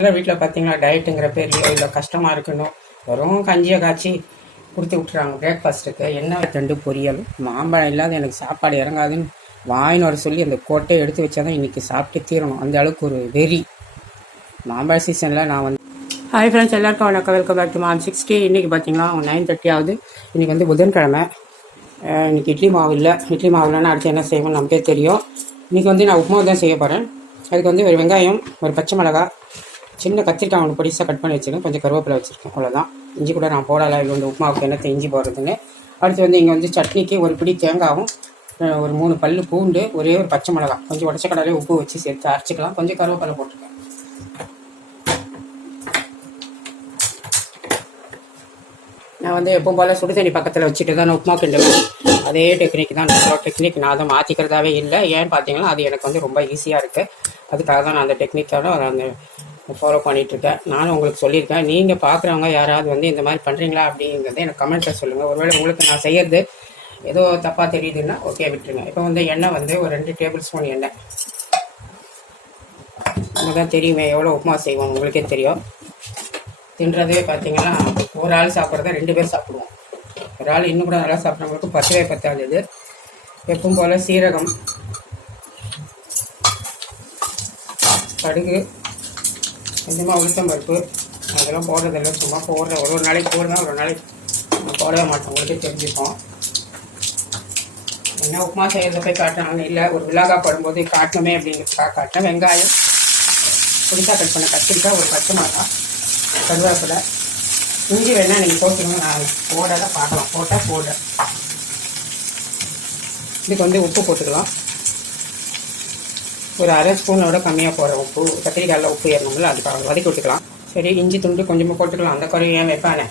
எங்கள் வீட்டில் பார்த்தீங்கன்னா டயட்டுங்கிற பேர்லையோ இல்லை கஷ்டமாக இருக்கணும் வெறும் கஞ்சியை காய்ச்சி கொடுத்து விட்டுறாங்க. பிரேக்ஃபாஸ்ட்டுக்கு என்ன ரெண்டு பொரியல்? மாம்பழம் இல்லாத எனக்கு சாப்பாடு இறங்காதுன்னு வாயின்னு வர சொல்லி அந்த கோட்டையை எடுத்து வச்சா தான் இன்றைக்கி சாப்பிட்டு தீரணும். அந்த அளவுக்கு ஒரு வெறி. மாம்பழ சீசனில் நான் வந்து ஹாய் ஃப்ரெண்ட்ஸ் எல்லாருக்கும் வணக்கம். Welcome back to mom sixty இன்றைக்கி பார்த்தீங்கன்னா நைன் தேர்ட்டி ஆகுது. இன்றைக்கி வந்து புதன்கிழமை. இன்றைக்கி இன்னைக்கு இட்லி மாவு இல்லை. இட்லி மாவு இல்லைன்னா அடுத்து என்ன செய்வோம்னு நமக்கே தெரியும். இன்றைக்கி வந்து நான் உப்புமா தான் செய்ய போகிறேன் அதுக்கு வந்து ஒரு வெங்காயம் ஒரு பச்சை மிளகாய் சின்ன கத்திரிக்காய் ஒன்று பொடிசாக கட் பண்ணி வச்சுருக்கேன். கொஞ்சம் கருவேப்பிலை வச்சுருக்கேன். அவ்வளோதான் இஞ்சி கூட நான் போடலை. இல்லை வந்து உப்புமாவுக்கு என்னத்தை இஞ்சி போடுறதுன்னு அடுத்து வந்து இங்கே வந்து சட்னிக்கு ஒரு பிடி தேங்காவும் ஒரு மூணு பல் பூண்டு ஒரே ஒரு பச்சை மிளகா கொஞ்சம் உடச்ச கடலையே உப்பு வச்சு சேர்த்து அரைச்சிக்கலாம். கொஞ்சம் கருவேப்பிலை போட்டிருக்கேன். நான் வந்து எப்பவும் போல் சுடு தண்ணி பக்கத்தில் வச்சுட்டு தான் உப்புமா கிண்டுவேன் அதே டெக்னிக் தான். நம்மளோட டெக்னிக் நான் அதை மாற்றிக்கிறதாவே இல்லை. ஏன்னு பார்த்தீங்கன்னா அது எனக்கு வந்து ரொம்ப ஈஸியாக இருக்குது அதுக்காக தான் நான் அந்த டெக்னிக்கோட அந்த ஃபாலோ பண்ணிகிட்ருக்கேன் நானும் உங்களுக்கு சொல்லியிருக்கேன். நீங்கள் பார்க்குறவங்க யாராவது வந்து இந்த மாதிரி பண்ணுறீங்களா அப்படிங்கிறத எனக்கு கமெண்ட்டில் சொல்லுங்கள் ஒருவேளை உங்களுக்கு நான் செய்யறது ஏதோ தப்பாக தெரியுதுன்னா ஓகே விட்டுருங்க. இப்போ வந்து எண்ணெய் வந்து ஒரு ரெண்டு டேபிள் ஸ்பூன் எண்ணெய். நமக்கு தான் தெரியுமே எவ்வளோ உப்புமா செய்வோம் உங்களுக்கே தெரியும். தின்றதே பார்த்தீங்கன்னா ஒரு ஆள் சாப்பிட்றத ரெண்டு பேர் சாப்பிடுவோம். ஒரு ஆள் இன்னும் கூட நல்லா சாப்பிட்றவங்களுக்கு பத்தவே பத்தாது இது எப்பவும் போல் சீரகம் கடுகு கொஞ்சமாக உளுத்தம் பருப்பு. அதெல்லாம் போடுறதில்ல சும்மா போடுற. ஒரு ஒரு நாளைக்கு போடுறேன் ஒரு நாளைக்கு போடவே மாட்டோம். உங்களுக்கே தெரிஞ்சுப்போம் என்ன உப்புமா செய்கிறத போய் காட்டணும்னு இல்லை. ஒரு விழாக்கா போடும்போது காட்டணுமே அப்படிங்கிறதுக்காக காட்டினேன் வெங்காயம் புதுசாக கட் பண்ண கத்திரிக்காய் ஒரு பச்சை மிளகாய் கருவேப்பிலை. இஞ்சி வேணால் நீங்கள் போட்டுக்கணும் நான் போடலை பார்க்கலாம். போட்டால் போட இதுக்கு வந்து உப்பு போட்டுக்கலாம். ஒரு அரை ஸ்பூனோட கம்மியாக போடுற உப்பு கத்திரிக்காயில் உப்பு ஏறணும்ல அதுக்காக வதக்கி விட்டுக்கலாம். சரி இஞ்சி துண்டு கொஞ்சமாக போட்டுக்கலாம். அந்த குறையும் ஏன் வைப்பானே?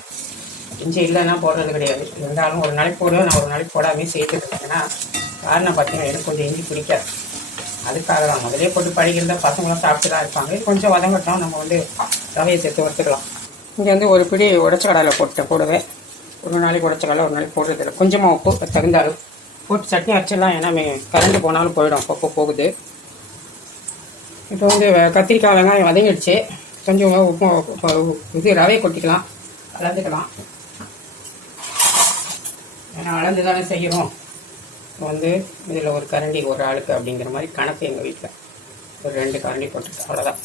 இஞ்சி இல்லைன்னா போடுறது கிடையாது. இருந்தாலும் ஒரு நாளைக்கு போடுவேன். நான் ஒரு நாளைக்கு போடாமே சேர்த்துட்டு ஏன்னா காரணம் பார்த்தீங்கன்னா எனக்கு கொஞ்சம் இஞ்சி பிடிக்காது. அதுக்காக தான். முதலே போட்டு பழகிருந்தா பசங்களும் சாப்பிட்டு தான் இருப்பாங்க. கொஞ்சம் வதங்கட்டும். நம்ம வந்து ரவையை சேர்த்து வறுத்துக்கலாம். இங்கே வந்து ஒரு பிடி உடச்ச கடலை போட்டு போடுவேன். ஒரு நாளைக்கு உடச்ச கடலை ஒரு நாளைக்கு போடுறதில்ல கொஞ்சமாக உப்பு தகுந்த அளவு. போட்டு சட்னி அரைச்சிடலாம். ஏன்னா மே- கரண்ட் போனாலும் போயிடும். அப்பப்போ போகுது. இப்போ வந்து கத்திரிக்காய் வெங்காயம் வதங்கிடுச்சு. கொஞ்சம் உப்பு இது ரவையை கொட்டிக்கலாம். கலந்துக்கலாம் ஏன்னா அளந்து தானே செய்கிறோம் வந்து இதில் ஒரு கரண்டி ஒரு ஆளுக்கு அப்படிங்கிற மாதிரி கணக்கு எங்கள் வீட்டில் ஒரு ரெண்டு கரண்டி போட்டு அவ்வளோதான்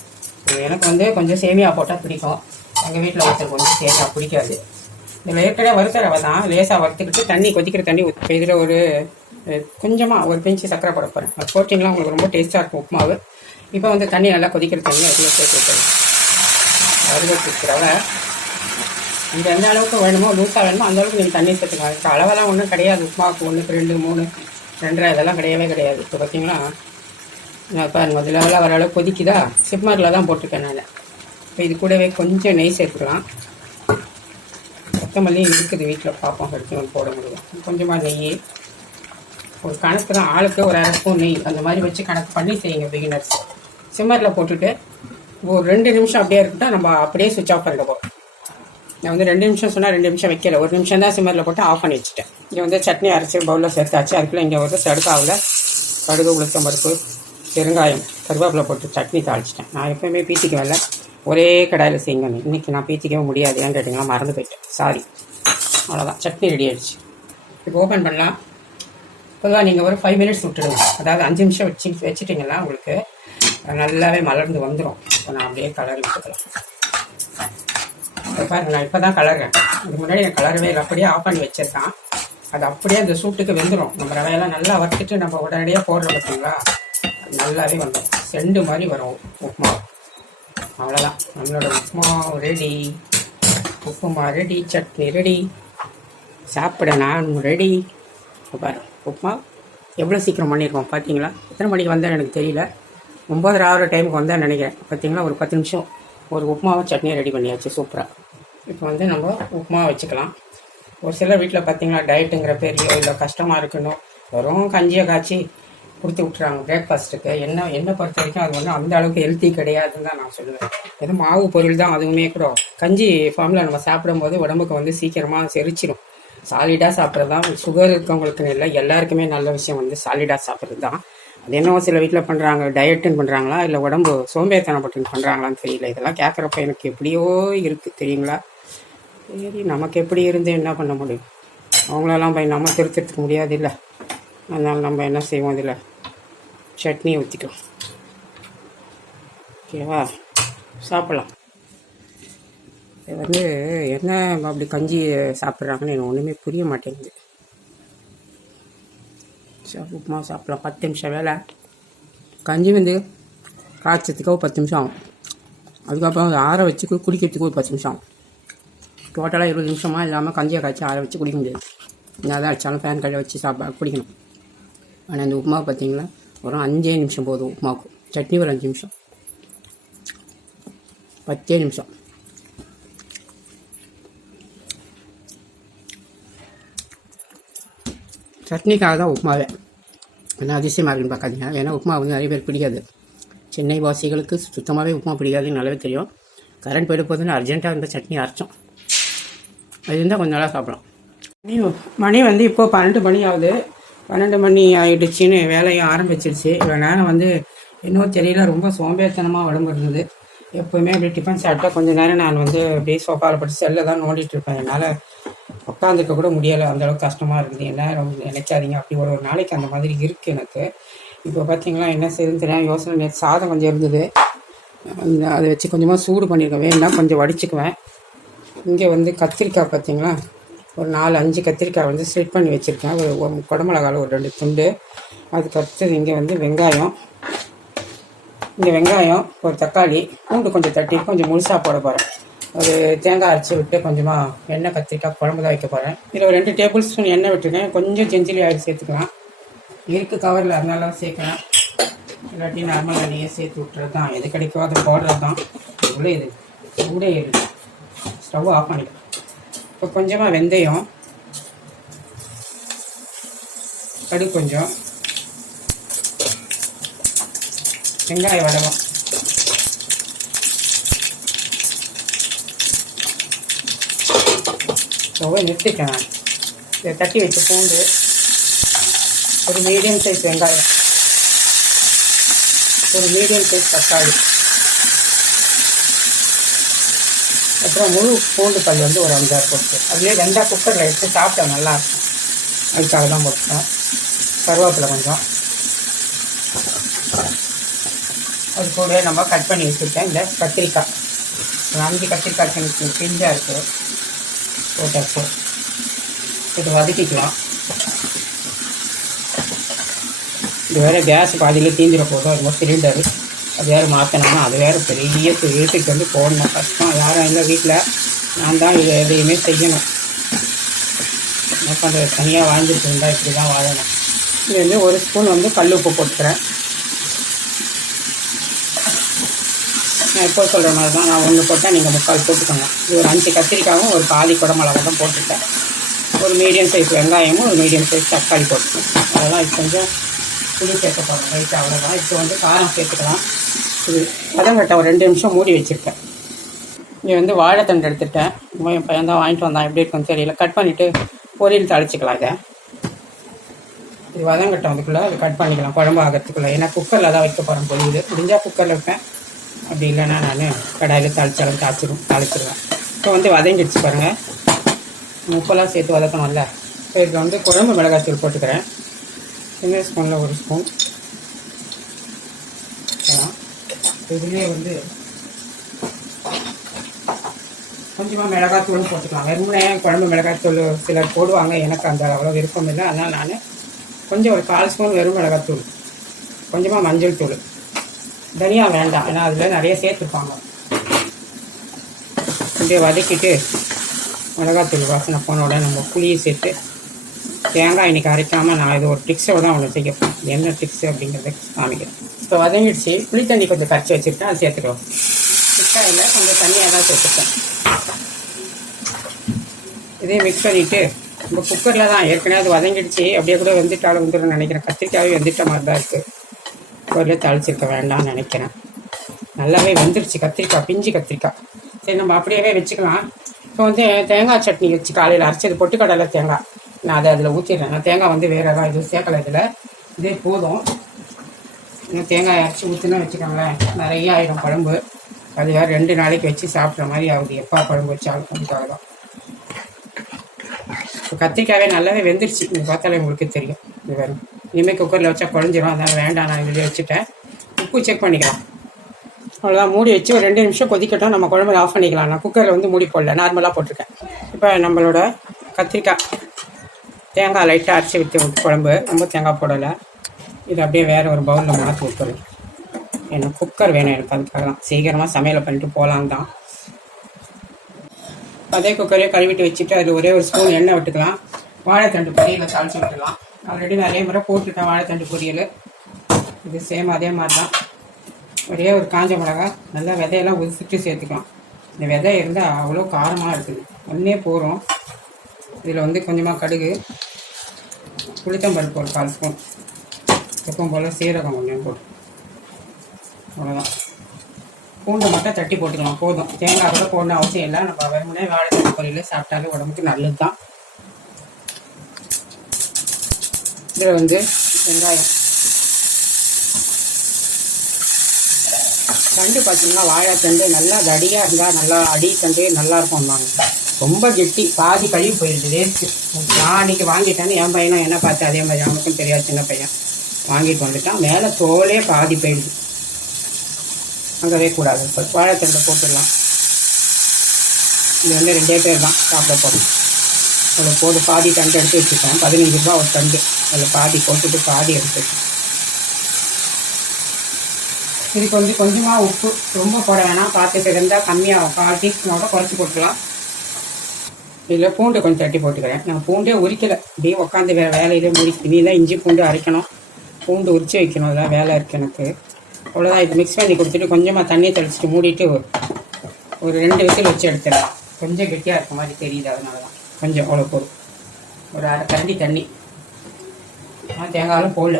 எனக்கு வந்து கொஞ்சம் சேமியா போட்டால் பிடிக்கும். எங்கள் வீட்டில் ஒருத்தர் கொஞ்சம் சேமியா பிடிக்காது. இதில் ஏற்கனவே வறுத்த ரவை தான். லேசாக வறுத்துக்கிட்டு தண்ணி கொதிக்கிற தண்ணி இதில் ஒரு கொஞ்சமாக ஒரு பிஞ்சு சக்கரை போட போகிறேன் அது உங்களுக்கு ரொம்ப டேஸ்ட்டாக இருக்கும் உப்புமாவு. இப்போ வந்து தண்ணி நல்லா கொதிக்கிற தண்ணி அதில் சேர்த்து விட்டுறேன் வறுவத்துக்கு ரவை நீங்கள் எந்த அளவுக்கு வேணுமோ லூஸாக வேணுமோ அந்த அளவுக்கு நீங்கள் தண்ணி சேர்த்துக்கலாம் இப்போ அளவெல்லாம் ஒன்றும் கிடையாது. உப்புமாவுக்கு ஒன்றுக்கு ரெண்டு மூணு ரெண்டரை இதெல்லாம் கிடையவே கிடையாது. இப்போ பார்த்தீங்கன்னா நான் பாருங்க அதில் லெவலாக வர அளவுக்கு கொதிக்குதா? சிப்மாரில் தான் போட்டிருக்கேன் நான். இப்போ இது கூடவே கொஞ்சம் நெய் சேர்த்துக்கலாம். கொத்தமல்லி இருக்குது வீட்டில் பார்ப்போம் எடுத்து போட முடியும். கொஞ்சமாக நெய். ஒரு கணக்கு தான். ஆளுக்கு ஒரு அரை ஸ்பூன் நெய். அந்த மாதிரி வச்சு கணக்கு பண்ணி செய்யுங்க பிகினர்ஸ் சிம்மரில் போட்டுட்டு ஒரு ரெண்டு நிமிஷம் அப்படியே இருக்கட்டும் நம்ம அப்படியே சுவிட்ச் ஆஃப் பண்ணிட போகிறோம் நான் வந்து ரெண்டு நிமிஷம் சொன்னால் ரெண்டு நிமிஷம் வைக்கல. ஒரு நிமிஷம் தான் சிம்மரில் போட்டு ஆஃப் பண்ணி வச்சுட்டேன். இங்கே வந்து சட்னி அரைச்சி பவுலில் சேர்த்தாச்சு. அதுக்குள்ளே இங்கே வந்து சடுக்காவில் கடுகு உளுத்தம் பருப்பு பெருங்காயம் கருவேப்பிலை போட்டு சட்னி தாளிச்சிட்டேன். நான் எப்போயுமே பீச்சிக்கு வரல. ஒரே கடாயில் செய்யுங்க. இன்றைக்கி நான் பீச்சிக்கவே முடியாது. ஏன்னு கேட்டிங்கன்னா மறந்து போயிட்டேன். சாரி அவ்வளோதான் சட்னி ரெடி ஆயிடுச்சு. இப்போ ஓப்பன் பண்ணலாம். பொதுவாக நீங்கள் ஒரு ஃபைவ் மினிட்ஸ் விட்டுடுங்க. அதாவது அஞ்சு நிமிஷம் வச்சு வச்சுட்டிங்கன்னா உங்களுக்கு? நல்லாவே மலர்ந்து வந்துடும் இப்போ நான் அப்படியே கலர் விட்டுக்கலாம் இப்போ பாருங்கள் நான் இப்போ தான் கலர்றேன் இதுக்கு முன்னாடி நான் கலரவே இல்லை அப்படியே ஆஃப் பண்ணி வச்சிருக்கான். அது அப்படியே அந்த சூட்டுக்கு வெந்துடும் நம்ம ரவையெல்லாம் நல்லா வறுத்துட்டு நம்ம உடனடியாக போடுறோம் பார்த்தீங்களா நல்லாவே வந்துடும் செண்டு மாதிரி வரும் உப்புமா. அவ்வளோதான் நம்மளோட upma ready upma ready chutney ready சாப்பிட நான் ரெடி பாரு உப்புமா எவ்வளோ சீக்கிரம் பண்ணியிருக்கோம் பார்த்தீங்களா எத்தனை மணிக்கு வந்தேன்னு எனக்கு தெரியல. ஒம்பதரை ஆகிற டைமுக்கு வந்தால் நினைக்கிறேன். பார்த்தீங்களா ஒரு பத்து நிமிஷம். ஒரு உப்புமாவை சட்னியை ரெடி பண்ணியாச்சு சூப்பராக இப்போ வந்து நம்ம உப்புமா வச்சுக்கலாம். ஒரு சில வீட்டில் பார்த்தீங்களா டயட்டுங்கிற பேர்லையோ இல்லை கஷ்டமாக இருக்கணும். வெறும் கஞ்சியை காய்ச்சி கொடுத்து விட்றாங்க பிரேக்ஃபாஸ்ட்டுக்கு என்ன என்னை பொறுத்த வரைக்கும் அது வந்து அந்த அளவுக்கு ஹெல்த்தி கிடையாதுன்னு தான் நான் சொல்லுவேன். எதுவும் மாவு பொருள் தான் அதுவுமே கூட. கஞ்சி ஃபார்மில் நம்ம சாப்பிடும்போது உடம்புக்கு வந்து சீக்கிரமாக செரிச்சிடும் சாலிடாக சாப்பிட்றது தான் சுகர் இருக்கவங்களுக்குன்னு இல்லை எல்லாருக்குமே நல்ல விஷயம் வந்து சாலிடாக சாப்பிட்றது தான் அது என்னவோ சில வீட்டில் பண்ணுறாங்க டயட்டுன்னு பண்ணுறாங்களா இல்லை உடம்பு சோம்பேறித்தனப்பட்டுன்னு பண்ணுறாங்களான்னு தெரியல. இதெல்லாம் கேட்குறப்ப எனக்கு எப்படியோ இருக்குது தெரியுங்களா? சரி நமக்கு எப்படி இருந்து என்ன பண்ண முடியும்? அவங்களெல்லாம் போய் நம்ம திருத்தறதுக்கு முடியாது இல்லை அதனால் நம்ம என்ன செய்வோம் இதில்? சட்னி ஊற்றிட்டோம் ஓகேவா சாப்பிட்லாம். இது வந்து என்ன அப்படி கஞ்சி சாப்பிட்றாங்கன்னு எனக்கு ஒன்றுமே புரிய மாட்டேங்குது. உப்புமா சாப்பிட்லாம். பத்து நிமிஷம் வேலை. கஞ்சி வந்து காய்ச்சதுக்கு ஒரு பத்து நிமிஷம் ஆகும். அதுக்கப்புறம் அதை ஆற வச்சு குடிக்கிறதுக்கு ஒரு பத்து நிமிஷம் ஆகும். டோட்டலாக இருபது நிமிஷமாக இல்லாமல் கஞ்சியை காய்ச்சி ஆற வச்சு குடிக்க முடியாது. என்ன தான் அடித்தாலும் ஃபேன் கடையில் வச்சு சாப்பிட குடிக்கணும். ஆனால் இந்த உப்புமா பார்த்தீங்களா ஒரு அஞ்சே நிமிஷம் போதும் உப்புமாவுக்கு. சட்னி ஒரு அஞ்சு நிமிஷம். பத்தே நிமிஷம். சட்னிக்காக தான் உப்புமாவே. என்ன அதிசயமாக இருக்குன்னு பார்க்காதீங்க ஏன்னா உப்புமா வந்து நிறைய பேர் பிடிக்காது. சென்னை வாசிகளுக்கு சுத்தமாகவே உப்புமா பிடிக்காதுன்னு நல்லாவே தெரியும். கரண்ட் போயிட போதுன்னு அர்ஜென்ட்டாக இருந்த சட்னி அரைச்சோம். அது இருந்தால் கொஞ்சம் நல்லா சாப்பிடலாம். மணி மணி வந்து இப்போது பன்னெண்டு மணி ஆகுது. பன்னெண்டு மணி ஆகிடுச்சின்னு வேலையும் ஆரம்பிச்சிருச்சு. இவ்வளோ நேரம் வந்து இன்னும் தெரியல ரொம்ப சோம்பேறித்தனமாக உடம்பு இருந்தது. எப்போவுமே அப்படி டிஃபன் சாப்பிட்டா கொஞ்சம் நேரம் நான் வந்து அப்படியே சோஃபாவில் பட்டு செல்லில் தான் நோண்டிகிட்டு இருப்பேன். என்னால் உட்காந்துக்க கூட முடியலை. அந்தளவுக்கு கஷ்டமாக இருக்குது. என்ன ரொம்ப நினைக்காதீங்க. அப்படி ஒரு ஒரு நாளைக்கு அந்த மாதிரி இருக்குது எனக்கு. இப்போ பார்த்தீங்களா என்ன செய்யுதுன்னு யோசனை நேற்று சாதம் கொஞ்சம் இருந்தது. அதை வச்சு கொஞ்சமாக சூடு பண்ணியிருக்கேன் வேணும்னா கொஞ்சம் வடிச்சுக்குவேன். இங்கே வந்து கத்திரிக்காய் பார்த்தீங்களா ஒரு நாலு அஞ்சு கத்திரிக்காய் வந்து ஸ்லிட் பண்ணி வச்சுருக்கேன். ஒரு ஒரு குடமிளகால ஒரு ரெண்டு துண்டு. அதுக்கடுத்து இங்கே வந்து வெங்காயம். இங்கே வெங்காயம் ஒரு தக்காளி. பூண்டு கொஞ்சம் தட்டி கொஞ்சம் முழுசாக போட போகிறேன் ஒரு தேங்காய் அரைச்சி விட்டு கொஞ்சமாக எண்ணெய் கத்திரிக்காய் குழம்பு தான் வைக்க போகிறேன் இதில் ஒரு ரெண்டு டேபிள் ஸ்பூன் எண்ணெய் விட்டுருக்கேன். கொஞ்சம் ஜெஞ்சிலி ஆயில் சேர்த்துக்கலாம். இருக்கு கவரில் அதனால சேர்க்கலாம். இல்லாட்டி நார்மல் எண்ணெயே சேர்த்து விட்டுறது தான். எது கிடைக்கோ அதை போடுறது தான். இவ்வளோ இது. சூடே இருக்கு ஸ்டவ் ஆஃப் பண்ணிக்கலாம். இப்போ கொஞ்சமாக வெந்தயம். கடுகு கொஞ்சம். வெங்காய வடகம். ஸ்டவ்வை நிறுத்திட்டேன் நான். இதை தட்டி வச்ச பூண்டு. ஒரு மீடியம் சைஸ் வெங்காயம். ஒரு மீடியம் சைஸ் தக்காளி. அப்புறம் முழு பூண்டு பல் வந்து ஒரு அஞ்சாறு போட்டு அதுலேயே ரெண்டாக குக்கரில் எடுத்து சாப்பிட்டா நல்லா இருக்கும். அதுக்காக தான் போட்டுட்டேன் கருவேப்பிலை கொஞ்சம். அது கூட நம்ம கட் பண்ணி வச்சுருக்கேன். இந்த கத்திரிக்காய். ஒரு அஞ்சு கத்திரிக்காய் சின்ன பிஞ்சாக இருக்குது போட்டாச்சு இது வதக்கிக்கலாம். இது வேறு கேஸ் பாதியில் தீந்துட போதும். அது மாதிரி சிலிண்டரு அது வேறு மாற்றணும்னா அது வேறு பெரிய வீட்டுக்கு வந்து போடணும். கஷ்டம் யாரும் இல்லை வீட்டில் நான் தான் இது எதையுமே செய்யணும். என்ன பண்ணுறது தனியாக வாழ்ந்துட்டு இருந்தால் இப்படி தான் வாழணும். இது வந்து ஒரு ஸ்பூன் வந்து கல் உப்பு போட்டுக்கிறேன். நான் எப்போ சொல்கிற மாதிரி தான் நான் ஒன்று போட்டால் நீங்கள் முக்கால் போட்டுக்கோங்க. இது ஒரு அஞ்சு கத்திரிக்காயும் ஒரு பாதி குடமிளகா தான் போட்டுட்டேன் ஒரு மீடியம் சைஸ் வெங்காயமும் ஒரு மீடியம் சைஸ் தக்காளி போட்டுக்கணும் அதெல்லாம் இது கொஞ்சம் புளி சேர்க்க போகிறோம் ரைட்டு அவ்வளோதான் இப்போ வந்து காரம் சேர்த்துக்கலாம். இது பதங்கட்ட ஒரு ரெண்டு நிமிஷம் மூடி வச்சுருக்கேன். இங்கே வந்து வாழைத்தண்டு எடுத்துட்டேன். என் பையன் தான் வாங்கிட்டு வந்தான். எப்படி இருக்குன்னு தெரியல. கட் பண்ணிவிட்டு பொரியல் தாளிச்சிக்கலாம் இதை. இது வதங்கட்டம். அதுக்குள்ளே அது கட் பண்ணிக்கலாம். குழம்பு ஆகிறதுக்குள்ளே. ஏன்னா குக்கரில் தான் வைக்க போகிறேன் பொரியல். முடிஞ்சால் குக்கரில் வைப்பேன். அப்படி இல்லைன்னா நான் கடாயில் தாளிச்சாலும் தாளிச்சிடும் தாளிச்சிடுவேன் இப்போ வந்து வதங்கிடுச்சு பாருங்கள் உப்பெல்லாம் சேர்த்து வதக்கணும்ல. இப்போ இதில் வந்து குழம்பு மிளகாய்த்தூள் போட்டுக்கிறேன். சின்ன ஸ்பூனில் ஒரு ஸ்பூன் இதுலேயே வந்து கொஞ்சமாக மிளகாத்தூளும் போட்டுக்கலாம். வெறுமனே குழம்பு மிளகாத்தூள் சிலர் போடுவாங்க. எனக்கு அந்த அவ்வளோ விருப்பம் இல்லை. அதனால் நான் கொஞ்சம் ஒரு கால் ஸ்பூன் வெறும் மிளகாத்தூள் கொஞ்சமாக மஞ்சள் தூள். தனியா வேண்டாம். ஏன்னா அதில் நிறைய சேர்த்துருப்பாங்க. அப்படியே வதக்கிட்டு மிளகாத்தூள் வாசனை போனோட நம்ம புளியை சேர்த்து தேங்காய் இன்னைக்கு அரைக்காமல் நான் இது ஒரு டிக்ஸோட தான் அவனை செய்ய போகிறேன் என்ன ட்ரிக்ஸ் அப்படிங்கிறத காமிக்கிறேன். இப்போ வதங்கிடுச்சு. புளி தண்ணி கொஞ்சம் கரைச்சி வச்சுருக்கேன். அதை சேர்த்துக்கலாம். டிக்காக கொஞ்சம் தண்ணியாக தான் சேர்த்துப்பேன். இதே மிக்ஸ் பண்ணிவிட்டு நம்ம குக்கரில் தான் ஏற்கனவே அது வதங்கிடுச்சு. அப்படியே கூட வந்துட்டாலும் வந்துடும் நினைக்கிறேன். கத்திரிக்காயே வந்துட்ட மாதிரி தான் இருக்குது குக்கரில் தாளிச்சிருக்க வேண்டாம்னு நினைக்கிறேன். நல்லாவே வெந்துருச்சு. கத்திரிக்காய் பிஞ்சு கத்திரிக்காய். சரி நம்ம அப்படியே வச்சுக்கலாம். இப்போ வந்து தேங்காய் சட்னி வச்சு காலையில் அரைச்சது பொட்டுக்கடலை தேங்காய். நான் அதை அதில் ஊற்றிடுறேன் நான் தேங்காய் வந்து வேறு எதாவது எதுவும் சேர்க்கலை இதில். இதே போதும். இன்னும் தேங்காய் அரைச்சி ஊற்றுனா வச்சுக்கோங்களேன். நிறைய ஆயிடும் குழம்பு. அது வேறு ரெண்டு நாளைக்கு வச்சு சாப்பிட்ற மாதிரி ஆகுது. எப்பா குழம்பு வச்சாலும் அதுக்காக தான் இப்போ கத்திரிக்காவே நல்லாவே வெந்துருச்சு. இது பார்த்தாலே உங்களுக்கு தெரியும். இது வேறு இனிமேல் குக்கரில் வச்சா குழஞ்சிரும். அதனால் வேண்டாம் நான் இதில் வச்சுட்டேன். உப்பு செக் பண்ணிக்கலாம். அவ்வளோதான் மூடி வச்சு ஒரு ரெண்டு நிமிஷம் கொதிக்கட்டும். நம்ம குழம்பு ஆஃப் பண்ணிக்கலாம். நான் குக்கரில் வந்து மூடி போடல. நார்மலாக போட்டிருக்கேன். இப்போ நம்மளோட கத்திரிக்காய் தேங்காய் லைட்டாக அரைச்சி விட்டு விட்டு குழம்பு. ரொம்ப தேங்காய் போடலை. இது அப்படியே வேறு ஒரு பவுலில் மாற்றி விட்டுரு எனக்கு குக்கர் வேணும் எனக்கு. அதுக்காக தான். சீக்கிரமாக சமையலை பண்ணிட்டு போகலாம் தான். அதே குக்கரையே கழுவிட்டு வச்சுட்டு அதில் ஒரே ஒரு ஸ்பூன் எண்ணெய் விட்டுக்கலாம். வாழைத்தண்டு பொடியில் தாளிச்சு விட்டுக்கலாம் ஆல்ரெடி நிறைய முறை போட்டுட்டேன் வாழைத்தண்டு பொரியல். இது சேம் அதே மாதிரி தான் ஒரே ஒரு காஞ்ச மிளகா நல்லா விதையெல்லாம் உதிச்சுட்டு சேர்த்துக்கலாம். இந்த விதை இருந்தால் அவ்வளோ காரமாக இருக்குது. ஒன்றே போகிறோம் இதில் வந்து கொஞ்சமாக கடுகு புளித்தம்பருப்பு ஒரு கால் ஸ்பூன். எப்பவும் போல் சீரகம் கொஞ்சம் போட்டு அவ்வளோதான் பூண்டு மட்டும் தட்டி போட்டுக்கலாம். போதும். தேங்காய் கூட போடணும் அவசியம் இல்லை. நம்ம வெறுமனே வாழைத்தண்டு பொரியல் சாப்பிட்டாலே உடம்புக்கு நல்லது தான் இதில் வந்து வெங்காயம். தண்டு பார்த்தீங்கன்னா வாழைத்தண்டு நல்லா தடியாக இருந்தால் நல்லா அடி தண்டு நல்லா இருக்கும் நாங்கள் ரொம்ப கெட்டி பாதி கழுவி போயிடுது வேஸ்ட்டு நான் அன்றைக்கி வாங்கிட்டேன்னு என் பையனும் என்ன பார்த்து அதே மாதிரி அவனுக்கும் தெரியாது சின்ன பையன். வாங்கிட்டு வந்துட்டான் மேலே தோலே பாதி போயிடுது. அங்கவே கூடாது இப்போ வாழைத்தண்டை போட்டுடலாம். இது வந்து ரெண்டே பேர் தான் சாப்பிட போகிறோம் அதை போட்டு பாதி தண்டு எடுத்து வச்சுருக்கேன் பதினஞ்சு ரூபா ஒரு தண்டு. அதில் பாதி போட்டுட்டு பாதி எடுத்து இது கொஞ்சம் வந்து கொஞ்சமாக உப்பு ரொம்ப போட வேணாம். பார்த்துட்டு இருந்தால் கம்மியாக கால் டீஸ்பூனோட குறைச்சி போட்டுக்கலாம். இதில் பூண்டு கொஞ்சம் தட்டி போட்டுக்கிறேன். நான் பூண்டே உரிக்கலை. அப்படியே உட்காந்து வேறு வேலையிலே முடி நீ தான் இஞ்சி பூண்டு அரைக்கணும். பூண்டு உரிச்சு வைக்கணும். அதெல்லாம் வேலை இருக்குது எனக்கு. அவ்வளோதான் இது மிக்ஸ் பண்ணி கொடுத்துட்டு கொஞ்சமாக தண்ணி தெளிச்சிட்டு மூடிட்டு ஒரு ரெண்டு விசில் வச்சு எடுத்துடலாம் கொஞ்சம் கெட்டியாக இருக்க மாதிரி தெரியுது அதனால தான் கொஞ்சம் அவ்வளோ போதும். ஒரு அரை கரண்டி தண்ணி. நான் தேங்காயும் போடல.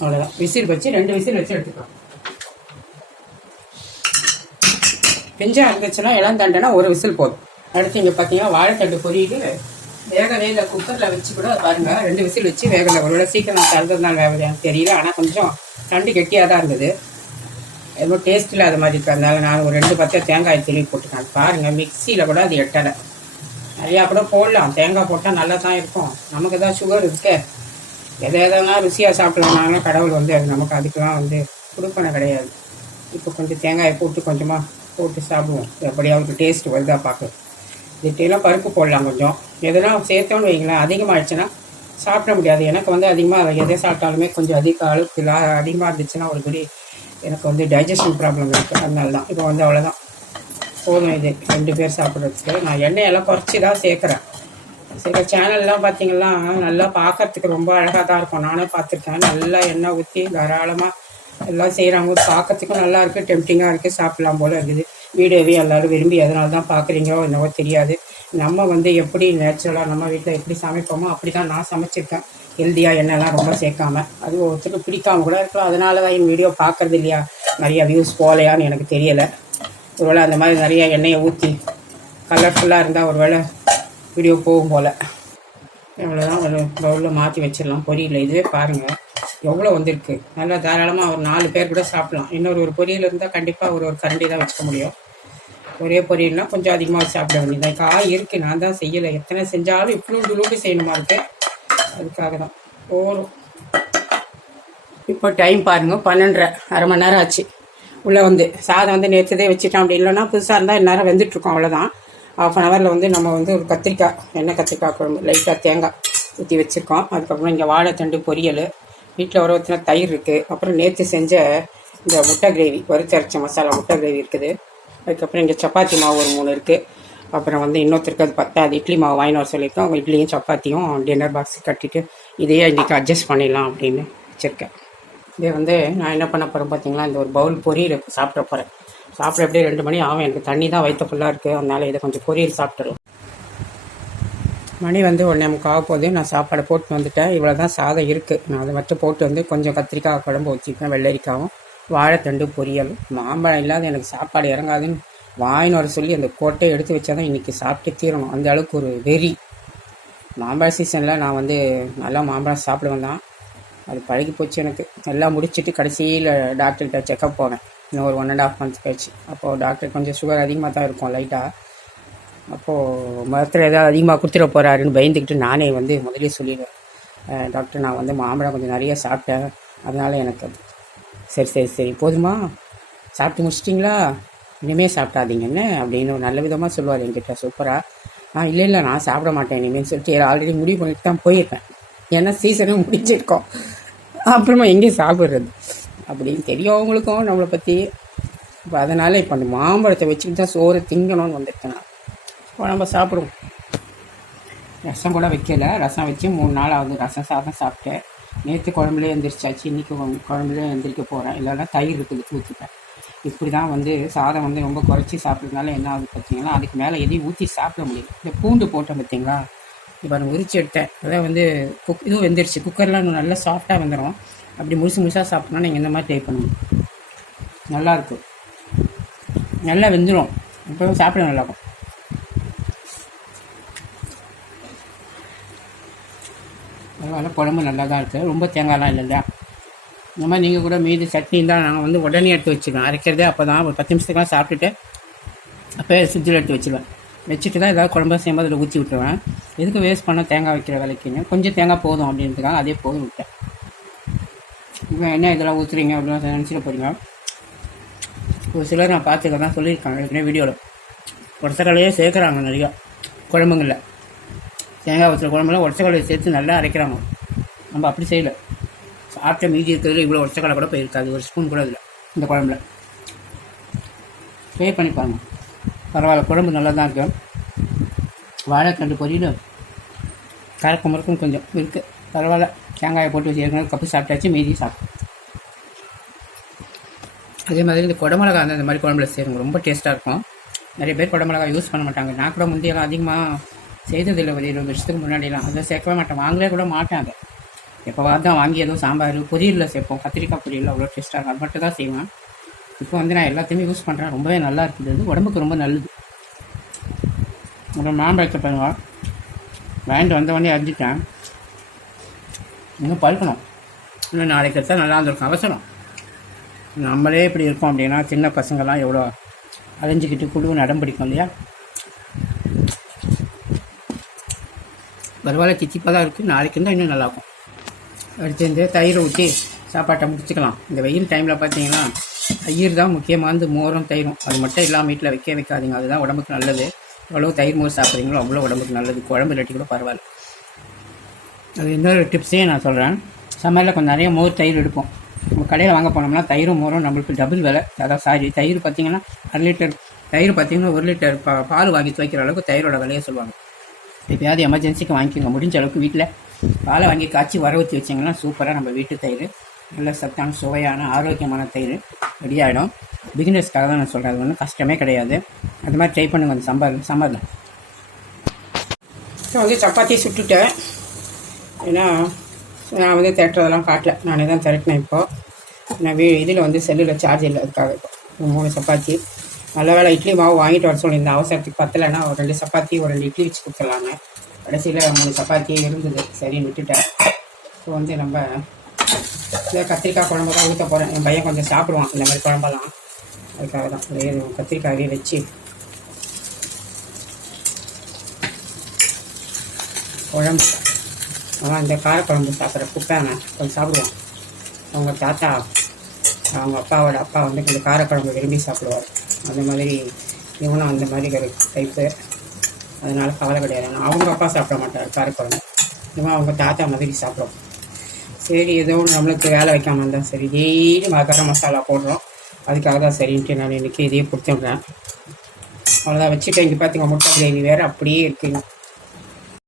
அவ்வளோதான் விசில் வச்சு ரெண்டு விசில் வச்சு எடுத்துக்கலாம். பெஞ்சா இருந்துச்சுன்னா இளம் தண்டுனா ஒரு விசில் போதும். அடுத்து இங்கே பார்த்தீங்கன்னா வாழைத்தண்டு பொரியிட்டு வேக வேக குக்கரில் வச்சு கூட பாருங்கள் ரெண்டு விசில் வச்சு வேகலை. ஒருவேளை சீக்கிரம் நான் தந்ததுனால வேகலை. எனக்கு தெரியல. ஆனால் கொஞ்சம் தண்டு கெட்டியாக தான் இருந்தது. எதுவும் டேஸ்ட் இல்லாத மாதிரி இருக்கிறதுனால நான் ஒரு ரெண்டு பத்து தேங்காய் திருவி போட்டுக்கேன் பாருங்கள் மிக்சியில் கூட அது எட்டலை. நிறையா கூட போடலாம். தேங்காய் போட்டால் நல்லா தான் இருக்கும். நமக்கு தான் சுகர் இருக்கே. எதை எதனா ருசியாக சாப்பிடலாம்னாலும் கடவுள் வந்து அது நமக்கு அதுக்கெலாம் வந்து கொடுப்பன கிடையாது. இப்போ கொஞ்சம் தேங்காயை போட்டு கொஞ்சமாக போட்டு சாப்பிடுவோம். எப்படியாவது டேஸ்ட் வருதா பார்க்க. திட்டிலாம் பருப்பு போடலாம் கொஞ்சம். எதனா சேர்த்தோன்னு வைங்களேன். அதிகமாகிடுச்சுன்னா சாப்பிட முடியாது. எனக்கு வந்து அதிகமாக எதை சாப்பிட்டாலுமே கொஞ்சம் அதிக அளவுக்கு அதிகமாக இருந்துச்சுன்னா ஒரு பெரிய எனக்கு வந்து டைஜஷன் ப்ராப்ளம் இருக்குது அதனால தான் இப்போ வந்து அவ்வளோதான் போதும் இது. ரெண்டு பேர் சாப்பிட்றதுக்கு. நான் எண்ணெயெல்லாம் குறைச்சி தான் சேர்க்குறேன். சில சேனல்லாம் பார்த்தீங்கன்னா நல்லா பார்க்கறதுக்கு ரொம்ப அழகாக தான் இருக்கும். நானே பார்த்துருக்கேன் நல்லா எண்ணெய் ஊற்றி தாராளமாக எல்லாம் செய்கிறாங்க பார்க்கறதுக்கும் நல்லா இருக்குது டெம்டிங்காக இருக்குது சாப்பிட்லாம் போல் இருக்குது. வீடியோவே எல்லோரும் விரும்பி அதனால தான் பார்க்குறீங்களோ என்னவோ தெரியாது. நம்ம வந்து எப்படி நேச்சுரலாக நம்ம வீட்டில் எப்படி சமைப்போமோ அப்படி தான் நான் சமைச்சிருக்கேன். ஹெல்த்தியாக எண்ணெய்லாம் ரொம்ப சேர்க்காம. அது ஒருத்தருக்கு பிடிக்காம கூட இருக்கலாம். அதனால தான் என் வீடியோ பார்க்குறது இல்லையா? நிறையா வியூஸ் போகலையான்னு எனக்கு தெரியலை. ஒருவேளை அந்த மாதிரி நிறையா எண்ணெயை ஊற்றி கலர்ஃபுல்லாக இருந்தால் ஒருவேளை வீடியோ போகும் போல். இவ்வளோதான் ஒரு பவுலில் மாற்றி வச்சிடலாம். பொரியல் இதுவே பாருங்கள் எவ்வளோ வந்திருக்கு. நல்லா தாராளமாக ஒரு நாலு பேர் கூட சாப்பிட்லாம். இன்னொரு ஒரு பொரியல் இருந்தால் கண்டிப்பாக ஒரு ஒரு கரண்டி தான் வச்சுக்க முடியும். ஒரே பொரியல்னால் கொஞ்சம் அதிகமாக சாப்பிட வேண்டியது காய் இருக்குது நான் தான் செய்யலை. எத்தனை செஞ்சாலும் இவ்வளோ துளூண்டு செய்யணுமா இருக்கு? அதுக்காக தான். போகிறோம் இப்போ டைம் பாருங்கள் பன்னெண்டரை. அரை மணி நேரம் ஆச்சு. உள்ளே வந்து சாதம் வந்து நேற்றுதே வச்சுட்டோம். அப்படி இல்லைன்னா புதுசாக இருந்தால் இந்நேரம் வெந்துட்டுருக்கோம். அவ்வளோதான் ஆஃப் அன் ஹவரில் வந்து நம்ம வந்து ஒரு கத்திரிக்காய் எண்ணெய் கத்திரிக்காய் குழம்பு லைட்டாக தேங்காய் ஊற்றி வச்சுருக்கோம். அதுக்கப்புறம் இங்கே வாழைத்தண்டு பொரியல் வீட்டில் ஒரு ஒருத்தன தயிர் இருக்குது அப்புறம் நேற்று செஞ்ச இந்த முட்டை கிரேவி வறுத்தரைச்ச மசாலா முட்டை கிரேவி இருக்குது. அதுக்கப்புறம் இங்கே சப்பாத்தி மாவு ஒரு மூணு இருக்குது அப்புறம் வந்து இன்னொருத்தருக்கு அது பத்தாது. இட்லி மாவு வாங்கினு வர சொல்லியிருக்கோம். அவங்க இட்லியும் சப்பாத்தியும் டின்னர் பாக்ஸ் கட்டிட்டு இதையே இன்றைக்கி அட்ஜஸ்ட் பண்ணிடலாம் அப்படின்னு வச்சுருக்கேன். இதே வந்து நான் என்ன பண்ண போகிறேன் பார்த்தீங்களா இந்த ஒரு பவுல் பொரியல் சாப்பிட போகிறேன் சாப்பிட எப்படியே ரெண்டு மணி ஆகும். எனக்கு தண்ணி தான் வயிற்று ஃபுல்லாக இருக்குது அதனால் இதை கொஞ்சம் பொரியல் சாப்பிட்டுருவோம் மணி வந்து ஒன்று நமக்கு ஆக போது நான் சாப்பாடை போட்டு வந்துட்டேன். இவ்வளோ தான் சாதம் இருக்குது நான் அதை மட்டும் போட்டு வந்து கொஞ்சம் கத்திரிக்காய் குழம்பு வச்சுருக்கேன் வெள்ளரிக்காவும் வாழைத்தண்டு பொரியல் மாம்பழம் இல்லாத எனக்கு சாப்பாடு இறங்காதுன்னு வாயின்னு வர சொல்லி அந்த கோட்டையை எடுத்து வச்சா தான் இன்றைக்கி சாப்பிட்டு தீரணும். அந்த அளவுக்கு ஒரு வெறி. மாம்பழ சீசனில் நான் வந்து நல்லா மாம்பழம் சாப்பிடுவேன் தான். அது பழகி போச்சு எனக்கு. எல்லாம் முடிச்சுட்டு கடைசியில் டாக்டர்கிட்ட செக்கப் போனேன். இன்னும் ஒரு ஒன் அண்ட் ஆஃப் மந்த் கழிச்சு. அப்போது டாக்டர் கொஞ்சம் சுகர் அதிகமாக தான் இருக்கும் லைட்டாக அப்போது மரத்தில் ஏதாவது அதிகமாக கொடுத்துட போகிறாருன்னு பயந்துக்கிட்டு நானே வந்து முதலே சொல்லிடுவேன். டாக்டர் நான் வந்து மாம்பழம் கொஞ்சம் நிறைய சாப்பிட்டேன். அதனால் எனக்கு அது சரி சரி சரி. போதுமா? சாப்பிட்டு முடிச்சிட்டிங்களா? இனிமேல் சாப்பிட்டாதீங்கன்னு அப்படின்னு ஒரு நல்ல விதமாக சொல்லுவார் என்கிட்ட. சூப்பராக ஆ இல்லை இல்லை நான் சாப்பிட மாட்டேன் இனிமேல் சொல்லிட்டு ஆல்ரெடி முடிவு பண்ணிட்டு தான் போயிருக்கேன் ஏன்னா சீசனும் முடிஞ்சிருக்கோம். அப்புறமா எங்கே சாப்பிட்றது. அப்படின்னு தெரியும் அவங்களுக்கும் நம்மளை பற்றி இப்போ அதனால் இப்போ அந்த மாம்பழத்தை வச்சுக்கிட்டு தான் சோறு திங்கணும்னு வந்துருக்கேன் நான். இப்போ நம்ம சாப்பிடுவோம். ரசம் கூட வைக்கல. ரசம் வச்சு மூணு நாள் ஆகுது. ரசம் சாதம் சாப்பிட்டேன். நேற்று குழம்புலேயே எழுந்திரிச்சாச்சு இன்றைக்கி குழம்புலேயே எழுந்திரிக்க போகிறேன் இல்லைன்னா தயிர் இருக்குது ஊற்றிப்பேன் இப்படி தான் வந்து சாதம் வந்து ரொம்ப குறைச்சி சாப்பிட்றதுனால என்ன ஆகுது பார்த்தீங்கன்னா அதுக்கு மேலே எதையும் ஊற்றி சாப்பிட முடியல. இந்த பூண்டு போட்டேன் பார்த்தீங்களா? இப்போ நான் உரிச்சு எடுத்தேன். அதான் வந்து குக் இதுவும் வெந்துருச்சு. குக்கர்லாம் இன்னும் நல்லா சாஃப்டாக வந்துடும் அப்படி முழுசு முழுசாக சாப்பிட்டோம்னா நீங்கள் இந்த மாதிரி ட்ரை பண்ணுங்க நல்லாயிருக்கும் நல்லா வெந்துடும் இப்போ சாப்பிட நல்லாயிருக்கும் அதனால் குழம்பு நல்லா தான் இருக்குது ரொம்ப தேங்காய்லாம் இல்லைல்ல. இந்த மாதிரி நீங்கள் கூட மீதி சட்னி தான் நாங்கள் வந்து உடனே எடுத்து வச்சுருவேன். அரைக்கிறதே அப்போ தான் ஒரு பத்து நிமிஷத்துக்குலாம் சாப்பிட்டுட்டு அப்போயே ஃப்ரிட்ஜில் எடுத்து வச்சுருவேன். வச்சுட்டு தான் ஏதாவது குழம்பு செய்யும்போது அதில் ஊற்றி விட்டுருவேன். எதுக்கு வேஸ்ட் பண்ண தேங்காய் வைக்கிற வேலைக்குன்னு கொஞ்சம் தேங்காய் போதும் அப்படின்றதுக்காக அதே போதும் விட்டேன். இப்போ என்ன இதெல்லாம் ஊற்றுறீங்க அப்படின்னு நினச்சிட்டு போகிறீங்க ஒரு சிலர் நான் பார்த்துக்க தான் சொல்லியிருக்காங்க ஏற்கனவே வீடியோவில் உடச்சக்கலையே சேர்க்குறாங்க நிறையா குழம்புங்களில். தேங்காய் ஊற்றுற குழம்புல உடச்சக்கலையை சேர்த்து நல்லா அரைக்கிறாங்க. நம்ம அப்படி செய்யலை. சாப்பிட்ட மீதி இருக்கிறதுல இவ்வளோ உடச்சக்கலை கூட போயிருக்காது. ஒரு ஸ்பூன் கூட இல்லை இந்த குழம்புல. ட்ரை பண்ணி பாருங்கள் பரவாயில்ல குழம்பு நல்லா தான் இருக்கும் வாழைக்கண்டு பொரியலும் கறக்க முறுக்கும் கொஞ்சம் இருக்குது பரவாயில்ல தேங்காயை போட்டு வச்சு ஏற்கனவே கப்பு சாப்பிட்டாச்சு மீதி சாப்பிட்டோம். அதே மாதிரி இந்த குடமிளகா வந்து இந்த மாதிரி குழம்புல செய்யணும் ரொம்ப டேஸ்ட்டாக இருக்கும். நிறைய பேர் குடமிளகா யூஸ் பண்ண மாட்டாங்க. நான் கூட முந்தையெல்லாம் அதிகமாக செய்ததில்லை ஒரு இருபது வருஷத்துக்கு முன்னாடிலாம் அதை சேர்க்கவே மாட்டேன். வாங்கவே கூட மாட்டேன் அதை. எப்போவாது தான் வாங்கி எதுவும் சாம்பார் பொரியலில் சேர்ப்போம். கத்திரிக்காய் பொரியல் அவ்வளோ டேஸ்ட்டாக இருக்கும். அது மட்டும் தான் செய்வேன். இப்போ வந்து நான் எல்லாத்தையுமே யூஸ் பண்ணுறேன் ரொம்பவே நல்லா இருக்குது. உடம்புக்கு ரொம்ப நல்லது. அப்புறம் மாம்பழத்தை பாருங்க. வாங்கிட்டு வந்தவொடனே அறிஞ்சிட்டேன் இன்னும் பழுக்கணும். இன்னும் நாளைக்கு எடுத்தால் நல்லா இருந்திருக்கும். அவசரம். நம்மளே இப்படி இருக்கோம் அப்படின்னா சின்ன பசங்கள்லாம் எவ்வளோ அலைஞ்சிக்கிட்டு குழு நடம் பிடிக்கும் இல்லையா? பரவாயில்ல சிச்சிப்பாக தான் இருக்குது நாளைக்கு இருந்தால் இன்னும் நல்லாயிருக்கும் அடுத்து இந்த தயிரை ஊற்றி சாப்பாட்டை முடிச்சுக்கலாம். இந்த வெயில் டைமில் பார்த்தீங்கன்னா தயிர் தான் முக்கியமானது. மோரும் தயிரும். அது மட்டும் இல்லாமல் வீட்டில் வைக்க வைக்காதீங்க. அதுதான் உடம்புக்கு நல்லது. எவ்வளோ தயிர் மோர் சாப்பிட்றீங்களோ அவ்வளோ உடம்புக்கு நல்லது. குழம்பு இல்லாட்டி கூட பரவாயில்ல. அது இன்னொரு டிப்ஸையும் நான் சொல்கிறேன் சமையலில் கொஞ்சம் நிறைய மோர் தயிர் எடுப்போம். நம்ம கடையில் வாங்க போனோம்னா தயிரும் மோரும் நம்மளுக்கு டபுள் விலை. அதாவது சாரி. தயிர் பார்த்தீங்கன்னா அரை லிட்டர் தயிர் பார்த்தீங்கன்னா ஒரு லிட்டர் பா பால் வாங்கி துவைக்கிற அளவுக்கு தயிரோட விலையை சொல்லுவாங்க. எப்பயாவது எமர்ஜென்சிக்கு வாங்கிக்கோங்க. முடிஞ்ச அளவுக்கு வீட்டில் பாலை வாங்கி காய்ச்சி வர ஊற்றி வச்சிங்கன்னா சூப்பராக நம்ம வீட்டு தயிர். நல்ல சத்தான சுவையான ஆரோக்கியமான தயிர் ரெடி ஆகிடும் பிகினர்ஸ்க்காக தான் நான் சொல்கிறேன் அது ஒன்றும் கஷ்டமே கிடையாது. அது மாதிரி ட்ரை பண்ணுங்கள் அந்த சம்பார் சம்பாரில். ஸோ வந்து சப்பாத்தி சுட்டுட்டேன். ஏன்னா நான் வந்து திரட்டுறதெல்லாம் காட்டல. நானே தான் திரட்டினேன் இப்போது நான் வீ இதில் வந்து செல்லில் சார்ஜ் இல்லை அதுக்காக இப்போ. மூணு சப்பாத்தி. நல்ல வேலை இட்லி மாவு வாங்கிட்டு வர சொல்லியிருந்தேன் அவசரத்துக்கு பத்தலைன்னா ஒரு ரெண்டு சப்பாத்தி ஒரு ரெண்டு இட்லி வச்சு கொடுத்துடலாங்க கடைசியில் மூணு சப்பாத்தி இருந்தது. சரின்னு விட்டுட்டேன். இப்போ வந்து நம்ம இந்த கத்திரிக்காய் குழம்பு தான் ஊற்ற போகிறேன் என் பையன் கொஞ்சம் சாப்பிடுவான். இந்த மாதிரி குழம்பெல்லாம். அதுக்காக தான். கத்திரிக்காயே வச்சு குழம்பு. அவன் இந்த காரக்குழம்பு சாப்பிட்ற குப்பைங்க கொஞ்சம் சாப்பிடுவான் அவங்க தாத்தா அவங்க அப்பாவோட அப்பா வந்து இந்த காரக்குழம்பு விரும்பி சாப்பிடுவார். அந்த மாதிரி இவனும் அந்த மாதிரி ஒரு டைப்பு அதனால் கவலை கிடையாது ஆனா அவங்க அப்பா சாப்பிட மாட்டார் காரக்குழம்பு. இவன் அவங்க தாத்தா மாதிரி சாப்பிடுவோம் சரி ஏதோ ஒன்று நம்மளுக்கு வேலை வைக்காமல் இருந்தால் சரி. டெய்லி கரம் மசாலா போடுறோம். அதுக்காக தான் சரின்ட்டு நான் இன்றைக்கி இதையே கொடுத்துட்றேன். அவ்வளோதான் வச்சுட்டு இங்கே பார்த்துங்க முட்டை கிரேவி வேறு அப்படியே இருக்குங்க